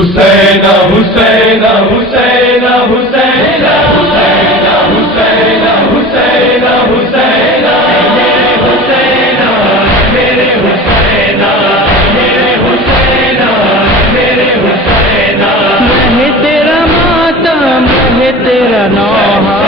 حسین حسین حسین حسین حسین حسین حسین حسین میرے حسین میرے حسین میرے حسین میرے حسین میں تیرا ماتم میں تیرا نوحہ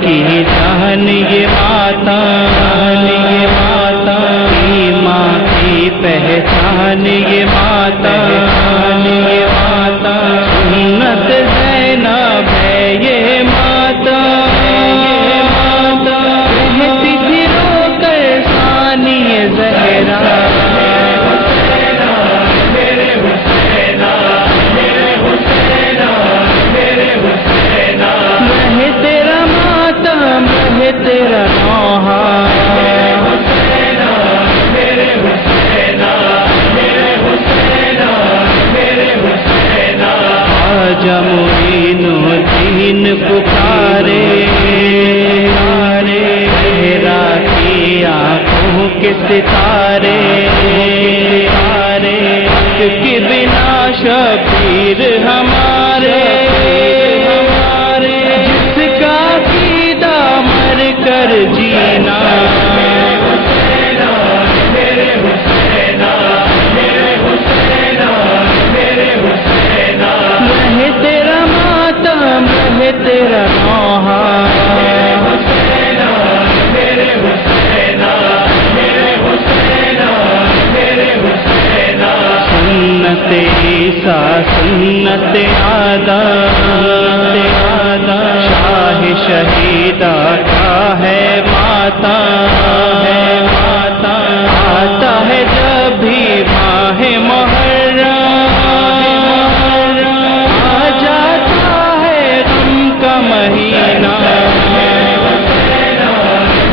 کی جان یہ ماتم یہ ماتم ماں کی پہچان یہ ماتم یہ ماتم سنت زینب ہے یہ ماتم یہ ماتم رہتی تھی رو کر ثانی زہرا تیرا نوحہ میرے حسین میرے حسین میرے حسین خواجہ معین الدین پکارے تیرا کی آنکھوں کے ستارے کے بنا شبیر ہمارے کر جینا میرے حسین میرے حسین میرے حسین میں تیرا ماتم میں تیرا نوحہ حسین میرے حسین میرے حسین میرے حسین سنت عیسیٰ سنت آدم شاہ شہیدہ کا ہے ماتا آتا ہے جب بھی ماہ محرم آ جاتا ہے غم کا مہینہ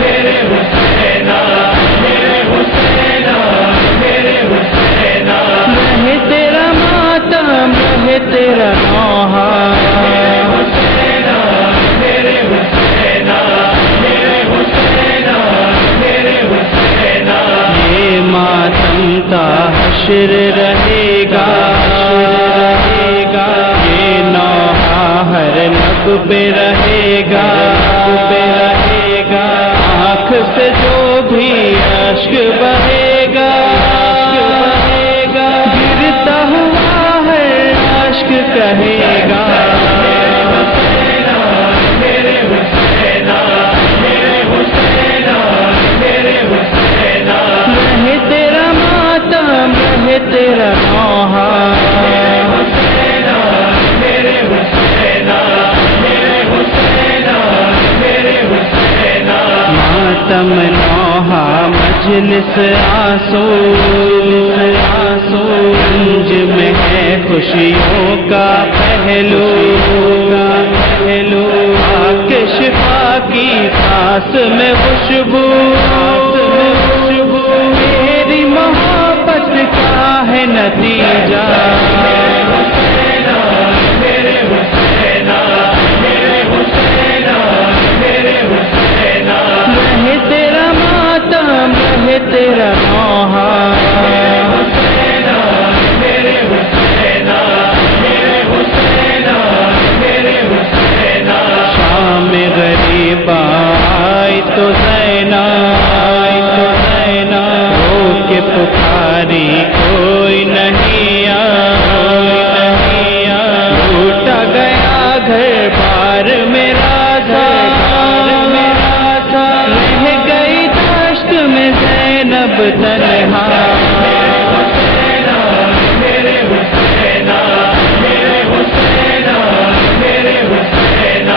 میرے حسین میرے حسین میرے حسین میں تیرا ماتم میں تیرا نوحہ حشر رہے گا یہ نوحہ ہر لب پہ رہے گا آنکھ سے جو بھی اشک بہے گا گرتا ہوا ہر اشک کہے گا میرے حسین میرے حسین میرے حسین میں تیرا ماتم میں تیرا نوحہ حسین میرے حسین میرے حسین میرے حسین ماتم نوحہ مجلس آنسو گنج میں ہے خوشیوں کا پہلو آگ شفا کی سانس میں خوشبو میری محبت کا ہے نتیجہ میرے حسین میرے حسین میرے حسین میں تیرا ماتم میں تیرا نوحہ حسین میرے حسین میرے حسین میرے حسین شام غریب آئی تو رو کے پکاری کوئی نہیں ٹوٹا گیا گھر بار میرا تھا رہ گئی دشت میں زینب تنہا میرے حسین میرے حسین میرے حسین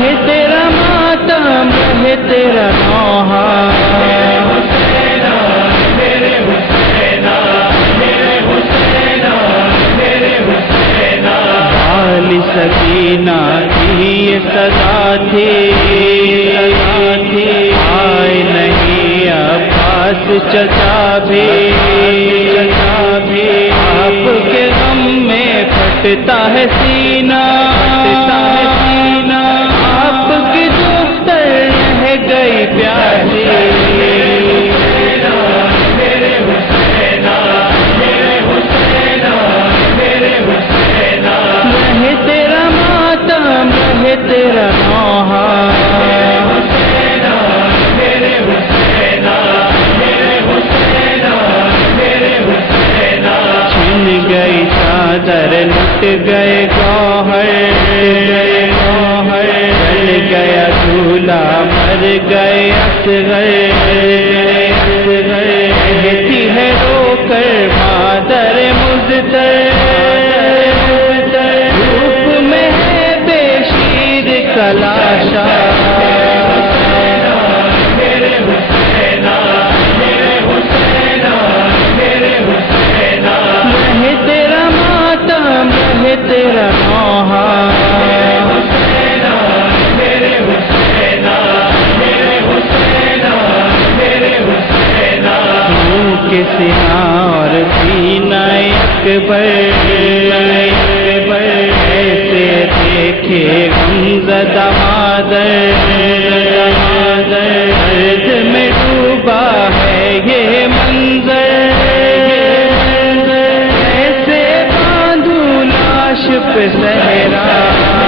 میں تیرا ماتم میں تیرا نوحہ حسین میرے حسین میرے حسین میرے حسین والی سکینہ کی یہ صدا تھی آئے نہیں عباس چچا بھی آپ کے غم میں پھٹتا ہے سینہ آپ کی جو گئے گوہر جل گیا دھولا مر گئے اصغر کہتی ہے رو کر مادر مزتر روپ میں ہے بے شیر کا لاشا تیرا نوحہ منہ کے سینہ اور سینہ اکبر ایسے دیکھے غمزدہ مادر درد میں ڈوبا ہے یہ منظر پہ صحرا